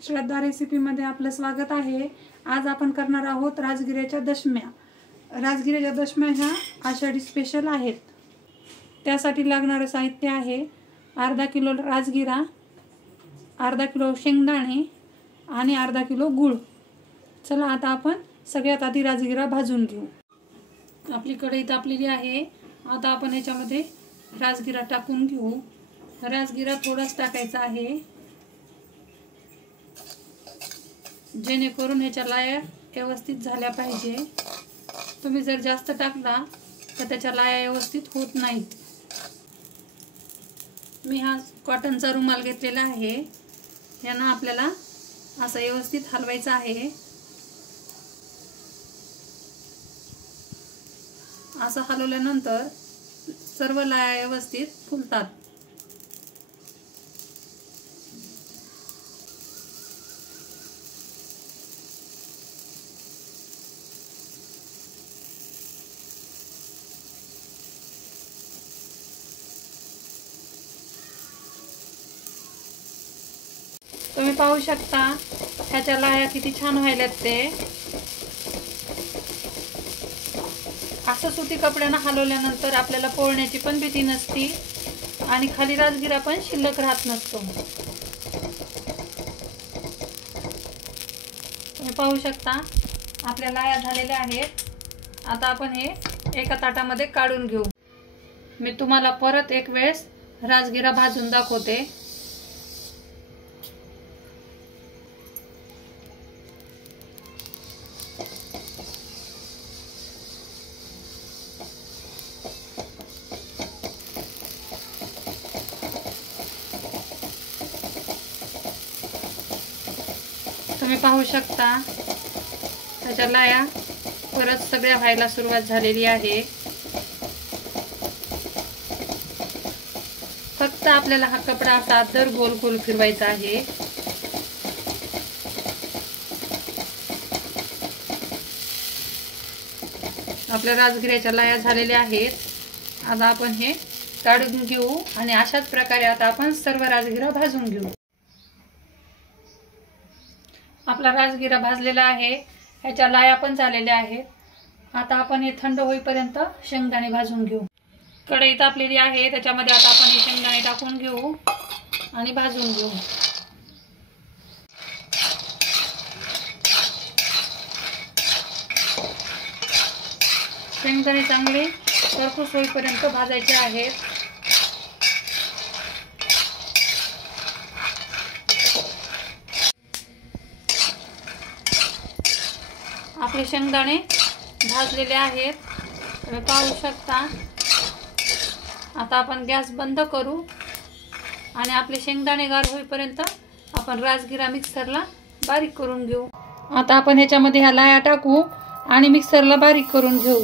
श्रद्धा रेसिपीमध्ये आपलं स्वागत आहे। आज आपण करणार आहोत राजगिऱ्याच्या दशम्या। राजगिऱ्याच्या दशम्या ह्या आषाढी स्पेशल आहेत। त्यासाठी लागणारे साहित्य आहे अर्धा किलो राजगिरा, अर्धा किलो शेंगदाणे आणि अर्धा किलो गूळ। चला आता आपण सगळ्यात आधी राजगिरा भाजून घेऊ। आपली कढई तापलेली आहे। आता आपण याच्यामध्ये राजगिरा टाकून घेऊ। राजगिरा थोडाच टाकायचा आहे, जेणेकरून ह्याच्या लाया व्यवस्थित झाल्या पाहिजे। तुम्ही जर जास्त टाकला तर त्याच्या लाया व्यवस्थित होत नाहीत। मी हा कॉटनचा रुमाल घेतलेला आहे। यानं आपल्याला असं व्यवस्थित हलवायचं आहे। असं हलवल्यानंतर सर्व लाया व्यवस्थित फुलतात। तुम्ही पाहू शकता ह्याच्या लाया किती छान व्हायल्यात ते। असं सुती कपड्यानं हलवल्यानंतर आपल्याला पोळण्याची पण भीती नसती आणि खाली राजगिरा पण शिल्लक राहत नसतो। तुम्ही पाहू शकता आपल्या लाया झालेल्या आहेत। आता आपण हे एका ताटामध्ये काढून घेऊ। मी तुम्हाला परत एक वेळेस राजगिरा भाजून दाखवते। तुम्ही पाहू शकता त्याच्या लाया परत सगळ्या व्हायला सुरुवात झालेली आहे। फक्त आपल्याला हा कपडा असा दर गोल गोल फिरवायचा आहे। आपल्या राजगिऱ्याच्या लाया झालेल्या आहेत। आता आपण हे काढून घेऊ आणि अशाच प्रकारे आता आपण सर्व राजगिरा भाजून घेऊ। आपला राजगिरा भाजलेला आहे, ह्याच्या लाया पण झालेल्या आहेत। आता आपण हे थंड होईपर्यंत शेंगदाणे भाजून घेऊ। कढई तापलेली आहे, त्याच्यामध्ये आता आपण हे शेंगदाणे टाकून घेऊ आणि भाजून घेऊ। शेंगदाणे चांगले करपूस होईपर्यंत भाजायचे आहेत। आपले शेंगदाणे भाजलेले आहेत, तुम्ही पाहू शकता। आता आपण गॅस बंद करू आणि आपले शेंगदाणे गार होईपर्यंत आपण राजगिरा मिक्सरला बारीक करून घेऊ। आता आपण ह्याच्यामध्ये ह्या लाया टाकू आणि मिक्सरला बारीक करून घेऊ।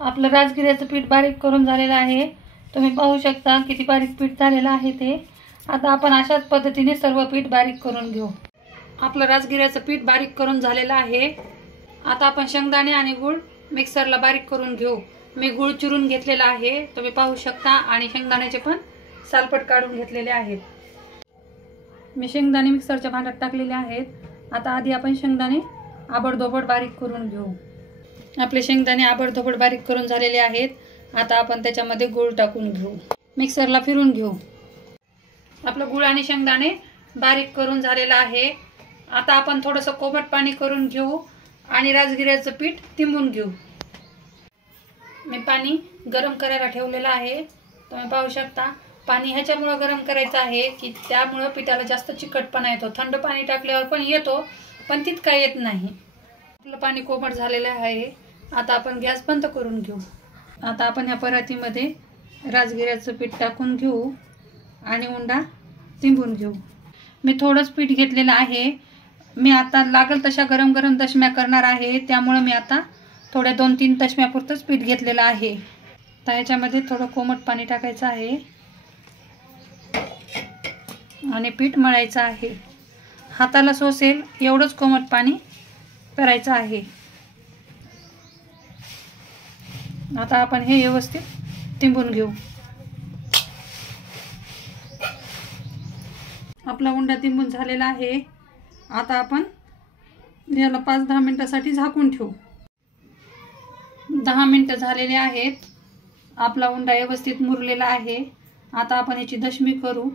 आपलं राजगिऱ्याचं पीठ बारीक करून झालेलं आहे। तुम्ही पाहू शकता किती बारीक पीठ झालेलं आहे ते। आता आपण अशाच पद्धतीने सर्व पीठ बारीक करून घेऊ। आपलं राजगिऱ्याचं पीठ बारीक करून झालेलं आहे। आता आपण शेंगदाणे आणि गूळ मिक्सरला बारीक करून घेऊ। मी गूळ चिरून घेतलेला आहे, तुम्ही पाहू शकता, आणि शेंगदाण्याचे पण सालपट काढून घेतलेले आहेत। मी शेंगदाणे मिक्सरच्या भांड्यात टाकलेले आहेत। आता आधी आपण शेंगदाणे आबडधोबड बारीक करून घेऊ। आपले शेंगदाणे आबडधोबड बारीक करून झालेले आहेत। आता आपण त्याच्यामध्ये गूळ टाकून घेऊ, मिक्सरला फिरून घेऊ। आपलं गूळ आणि शेंगदाणे बारीक करून झालेलं आहे। आता आपण थोडंसं कोमट पाणी करून घेऊ आणि राजगिऱ्याचं पीठ तिंबून घेऊ। मी पाणी गरम करायला ठेवलेलं आहे, तुम्ही पाहू शकता। पाणी ह्याच्यामुळे गरम करायचं आहे की त्यामुळे पिठाला जास्त चिकटपणा येतो। थंड पाणी टाकल्यावर पण येतो, पण तितका येत नाही। आपलं पाणी कोमट झालेलं आहे। आता आपण गॅस बंद करून घेऊ। आता आपण ह्या परातीमध्ये राजगिऱ्याचं पीठ टाकून घेऊ आणि उंडा तिंबून घेऊ। मी थोडंच पीठ घेतलेलं आहे। मी आता लागल तशा गरम गरम दशम्या करणार आहे, त्यामुळे मी आता थोड्या 2-3 दशम्यापुरतंच पीठ घेतलेलं आहे। तर याच्यामध्ये थोडं कोमट पाणी टाकायचं आहे आणि पीठ मळायचं आहे। हाताला सोसेल एवढंच कोमट पाणी करायचं आहे। आता आपण हे व्यवस्थित तिंबून घेऊ। आपला उंडा तिंबून झालेला आहे। आता आपण याला 5-10 मिनिटासाठी झाकून ठेवू। 10 मिनिटं झालेले आहेत। आपला उंडा व्यवस्थित मुरलेला आहे। आता आपण याची दशमी करू।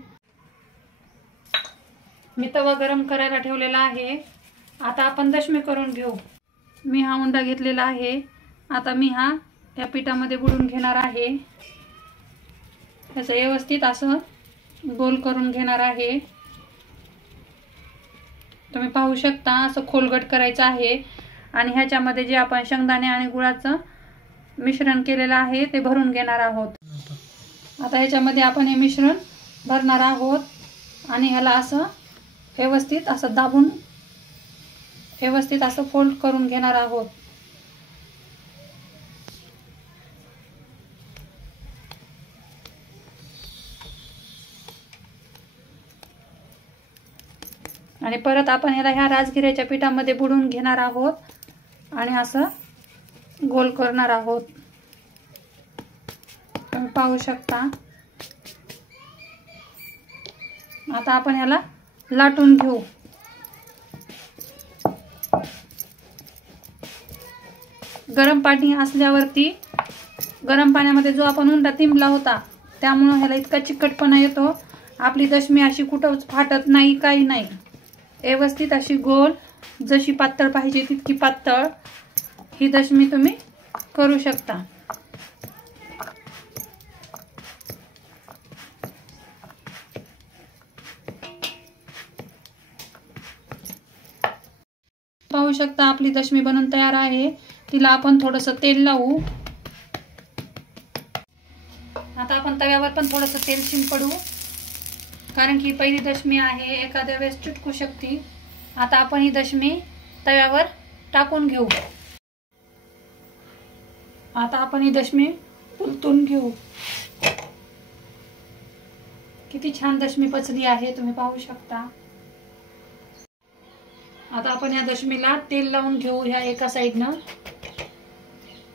मी तवा गरम करायला ठेवलेला आहे। आता आपण दशमी करून घेऊ। मी हा उंडा घेतलेला आहे। आता मी हा या पिठामध्ये बुडवून घेणार आहे। असं व्यवस्थित असं गोल करून घेणार आहे। तुम्ही पाहू शकता असं खोलगट करायचं आहे आणि ह्याच्यामध्ये जे आपण शेंगदाणे आणि गुळाचं मिश्रण केलेलं आहे ते भरून घेणार आहोत। आता ह्याच्यामध्ये आपण हे मिश्रण भरणार आहोत आणि ह्याला असं व्यवस्थित असं दाबून व्यवस्थित असं फोल्ड करून घेणार आहोत। आणि परत आपण ह्याला ह्या राजगिऱ्याच्या पिठामध्ये बुडवून घेणार आहोत आणि असं गोल करणार आहोत। तुम्ही पाहू शकता। आता आपण ह्याला लाटून घेऊ। गरम पाणी असल्यावरती गरम पाण्यामध्ये जो आपण उंडा तिंबला होता त्यामुळे ह्याला इतका चिकटपणा येतो। आपली दशमी अशी कुठंच फाटत नाही, काही नाही। व्यवस्थित अशी गोल, जशी पातळ पाहिजे तितकी पातळ ही दशमी तुम्ही करू शकता। पाहू शकता आपली दशमी बनून तयार आहे। तिला आपण थोडंसं तेल लावू। आता आपण तव्यावर पण थोडंसं तेल शिंपडू, कारण की पहिली दशमी आहे, एखाद्या वेळेस चिटकू शकते। आता आपण ही दशमी तव्यावर टाकून घेऊ। आता आपण ही दशमी उलटून घेऊ। किती छान दशमी पचली आहे, तुम्ही पाहू शकता। आता आपण या दशमीला तेल लावून घेऊ ह्या एका साइडनं।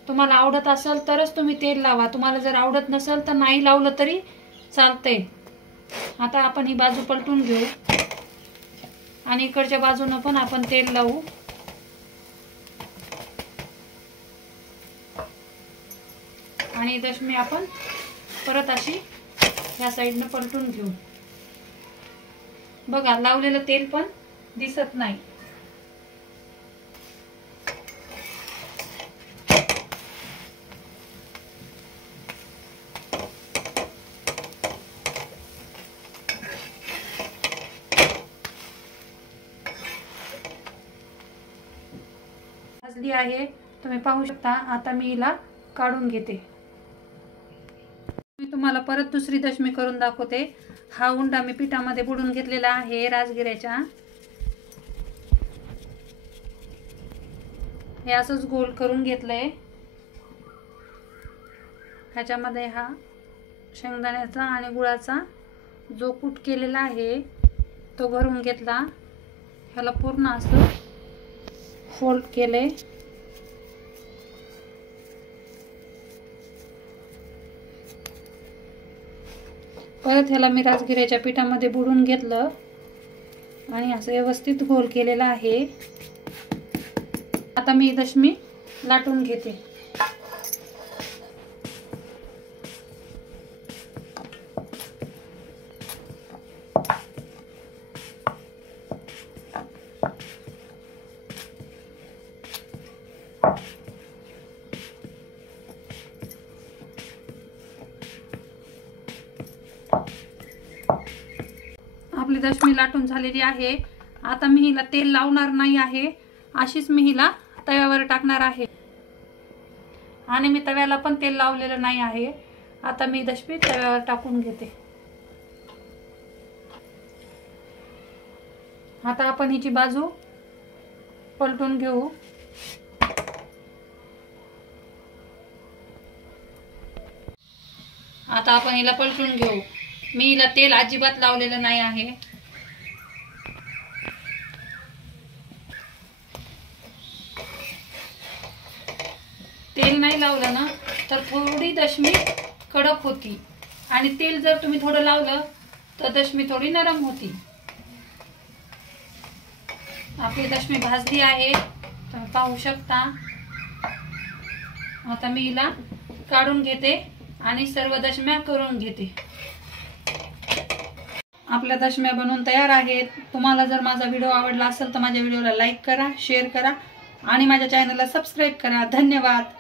तुम्हाला आवडत असेल तरच तुम्ही तेल लावा, तुम्हाला जर आवडत नसेल तर नाही लावलं तरी चालतंय। आता आपण ही बाजू पलटून घेऊ आणि इकडच्या बाजूने पण आपण तेल लावू। आणि दशमी आपण परत अशी या साइडने पलटून घेऊ। बघा लावलेलं तेल पण दिसत नाही। भाजली आहे, तुम्ही पाहू शकता। आता मी हिला काढून घेते। मी तुम्हाला परत दुसरी दशमी करून दाखवते। हा उंडा मी पिठामध्ये बुडवून घेतलेला आहे राजगिऱ्याच्या। हे असंच गोल करून घेतलंय। ह्याच्यामध्ये हा शेंगदाण्याचा आणि गुळाचा जो कूट केलेला आहे तो भरून घेतला। ह्याला पूर्ण असं फोल्ड केले। परत ह्याला मी राजगिऱ्याच्या पिठामध्ये बुडवून घेतलं आणि असं व्यवस्थित गोल केलेला आहे। आता मी दशमी लाटून घेते। आपली दशमी लाटून झालेली आहे। आता मी हिला तेल लावणार नाही आहे, अशीच मी हिला तव्यावर टाकणार आहे आणि मी तव्याला पण तेल लावलेलं नाही आहे। आता मी दशमी तव्यावर टाकून घेते। आता आपण हिची बाजू पलटून घेऊ। आता आपण हिला पलटून घेऊ। मी हिला तेल अजिबात लावलेलं नाही आहे। तेल नाही लावलं ना तर थोडी दशमी कडक होती आणि तेल जर तुम्ही थोडं लावलं तर दशमी थोडी नरम होती। आपली दशमी भाजली आहे, तुम्ही पाहू शकता। आता मी हिला काढून घेते आणि सर्व दशम्या करून घेते। आपल्या दशम्या बनवून तयार आहेत। तुम्हाला जर माझा व्हिडिओ आवडला असेल तर माझ्या व्हिडिओला लाईक करा, शेअर करा आणि माझ्या चॅनलला सबस्क्राईब करा। धन्यवाद।